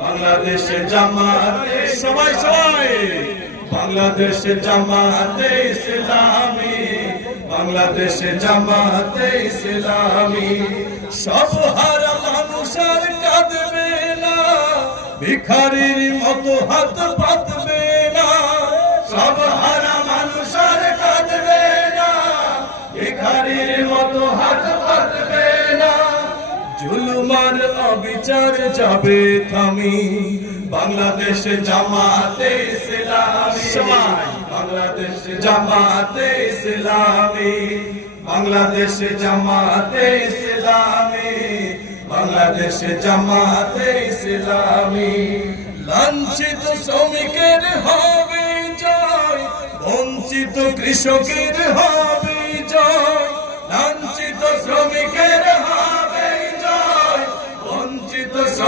বাংলাদেশে জামাতে সবাই সবাই বাংলাদেশে জামাতে ইসলামী বাংলাদেশে জামাতে ইসলামী সব হারা মানুষ আর কাঁদবে না ভিখারির মতো হাত পাতবে না সব হারা মানুষ আর কাঁদবে না ভিখারির মতো হাত পাতবে না জুলুমার অবিচার যাবে থামি বাংলাদেশে জামাতে ইসলামী বাংলাদেশে জামাতে ইসলামী বাংলাদেশে জামাতে ইসলামী বাংলাদেশে জামাতে ইসলামী লাঞ্ছিত শ্রমিকের হবে জয় বঞ্চিত কৃষকের হবে জয় লাঞ্ছিত শ্রমিকের হবে